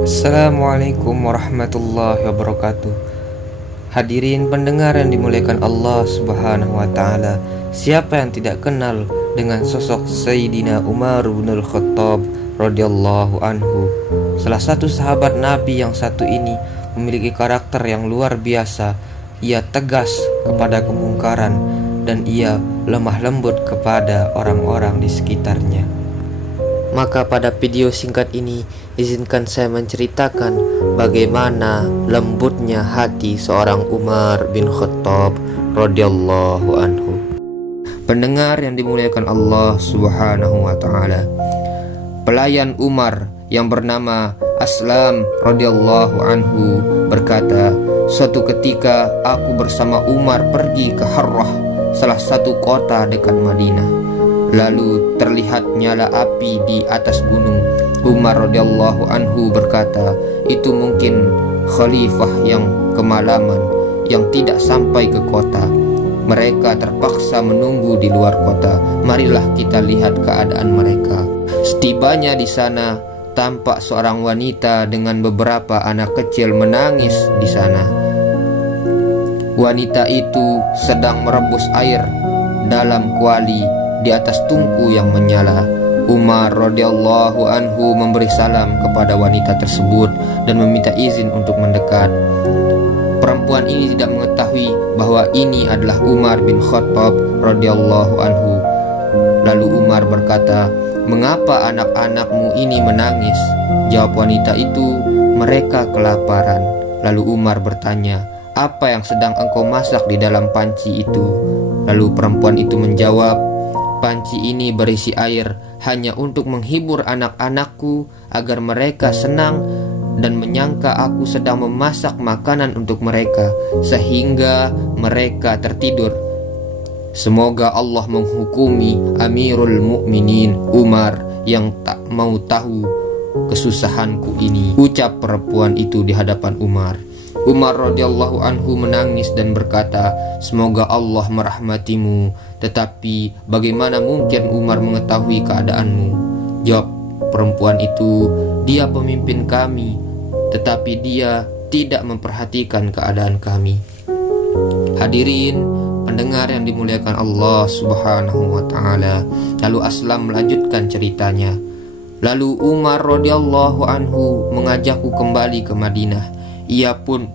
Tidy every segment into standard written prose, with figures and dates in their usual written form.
Assalamualaikum warahmatullahi wabarakatuh. Hadirin pendengar yang dimuliakan Allah Subhanahu wa taala. Siapa yang tidak kenal dengan sosok Sayyidina Umar bin Khattab radhiyallahu anhu? Salah satu sahabat Nabi yang satu ini memiliki karakter yang luar biasa. Ia tegas kepada kemungkaran dan ia lemah lembut kepada orang-orang di sekitarnya. Maka pada video singkat ini izinkan saya menceritakan bagaimana lembutnya hati seorang Umar bin Khattab radhiyallahu anhu. Pendengar yang dimuliakan Allah Subhanahu wa taala, pelayan Umar yang bernama Aslam radhiyallahu anhu berkata, suatu ketika aku bersama Umar pergi ke Harrah, salah satu kota dekat Madinah. Lalu terlihat nyala api di atas gunung. Umar radhiyallahu anhu berkata, itu mungkin khalifah yang kemalaman yang tidak sampai ke kota. Mereka terpaksa menunggu di luar kota. Marilah kita lihat keadaan mereka. Setibanya di sana, tampak seorang wanita dengan beberapa anak kecil menangis di sana. Wanita itu sedang merebus air dalam kuali di atas tungku yang menyala. Umar radhiyallahu anhu memberi salam kepada wanita tersebut dan meminta izin untuk mendekat. Perempuan ini tidak mengetahui bahwa ini adalah Umar bin Khattab radhiyallahu anhu. Lalu Umar berkata, "Mengapa anak-anakmu ini menangis?" Jawab wanita itu, "Mereka kelaparan." Lalu Umar bertanya, "Apa yang sedang engkau masak di dalam panci itu?" Lalu perempuan itu menjawab, "Panci ini berisi air hanya untuk menghibur anak-anakku agar mereka senang dan menyangka aku sedang memasak makanan untuk mereka sehingga mereka tertidur. Semoga Allah menghukumi Amirul Mukminin Umar yang tak mau tahu kesusahanku ini," ucap perempuan itu di hadapan Umar. Umar radhiyallahu anhu menangis dan berkata, "Semoga Allah merahmatimu, tetapi bagaimana mungkin Umar mengetahui keadaanmu?" Jawab perempuan itu, "Dia pemimpin kami, tetapi dia tidak memperhatikan keadaan kami." Hadirin pendengar yang dimuliakan Allah Subhanahu wa taala. Lalu Aslam melanjutkan ceritanya. Lalu Umar radhiyallahu anhu mengajakku kembali ke Madinah. Ia pun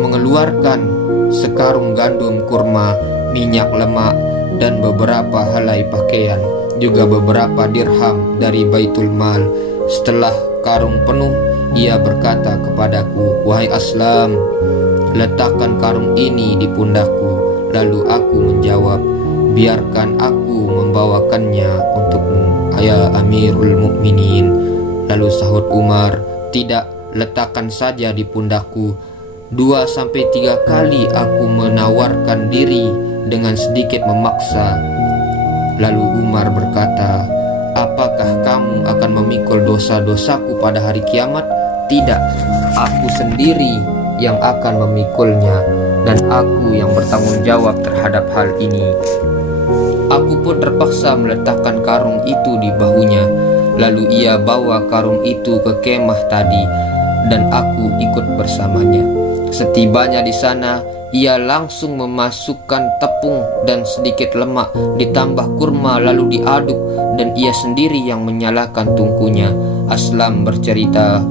mengeluarkan sekarung gandum kurma, minyak lemak, dan beberapa helai pakaian, juga beberapa dirham dari Baitul Mal. Setelah karung penuh, ia berkata kepadaku, "Wahai Aslam, letakkan karung ini di pundakku." Lalu aku menjawab, "Biarkan aku membawakannya untukmu, ya Amirul Mukminin." Lalu sahut Umar, "Tidak, letakkan saja di pundakku. 2-3 kali aku menawarkan diri dengan sedikit memaksa." Lalu Umar berkata, "Apakah kamu akan memikul dosa-dosaku pada hari kiamat?" "Tidak, aku sendiri yang akan memikulnya dan aku yang bertanggung jawab terhadap hal ini." Aku pun terpaksa meletakkan karung itu di bahunya. Lalu ia bawa karung itu ke kemah tadi dan aku ikut bersamanya. Setibanya di sana, ia langsung memasukkan tepung dan sedikit lemak ditambah kurma lalu diaduk dan ia sendiri yang menyalakan tungkunya. Aslam bercerita,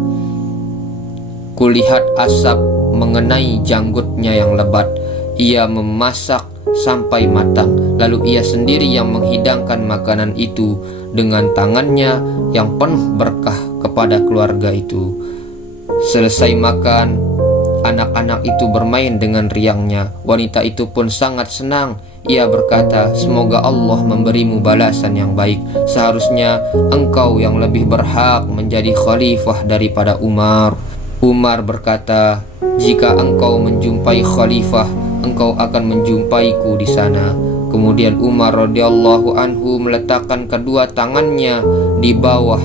"Kulihat asap mengenai janggutnya yang lebat. Ia memasak sampai matang, lalu ia sendiri yang menghidangkan makanan itu dengan tangannya yang penuh berkah kepada keluarga itu. Selesai makan, anak-anak itu bermain dengan riangnya. Wanita itu pun sangat senang. Ia berkata, "Semoga Allah memberimu balasan yang baik. Seharusnya engkau yang lebih berhak menjadi khalifah daripada Umar." Umar berkata, "Jika engkau menjumpai khalifah, engkau akan menjumpaiku di sana." Kemudian Umar radhiyallahu anhu meletakkan kedua tangannya di bawah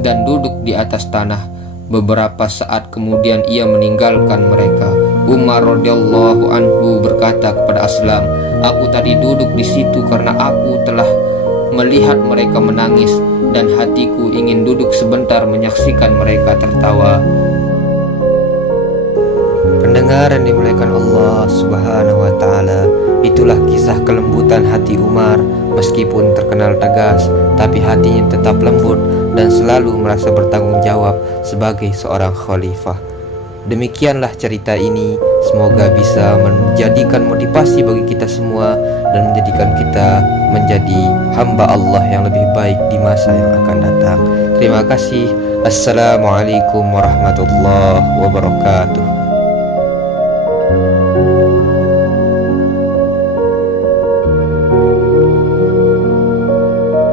dan duduk di atas tanah. Beberapa saat kemudian ia meninggalkan mereka. Umar radhiyallahu anhu berkata kepada Aslam, "Aku tadi duduk di situ karena aku telah melihat mereka menangis, dan hatiku ingin duduk sebentar menyaksikan mereka tertawa. Pendengar yang dimuliakan Allah Subhanahu wa Ta'ala, itulah kisah kelembutan hati Umar. Meskipun terkenal tegas, tapi hatinya tetap lembut dan selalu merasa bertanggung jawab sebagai seorang khalifah. Demikianlah cerita ini. Semoga bisa menjadikan motivasi bagi kita semua dan menjadikan kita menjadi hamba Allah yang lebih baik di masa yang akan datang. Terima kasih. Assalamualaikum warahmatullahi wabarakatuh.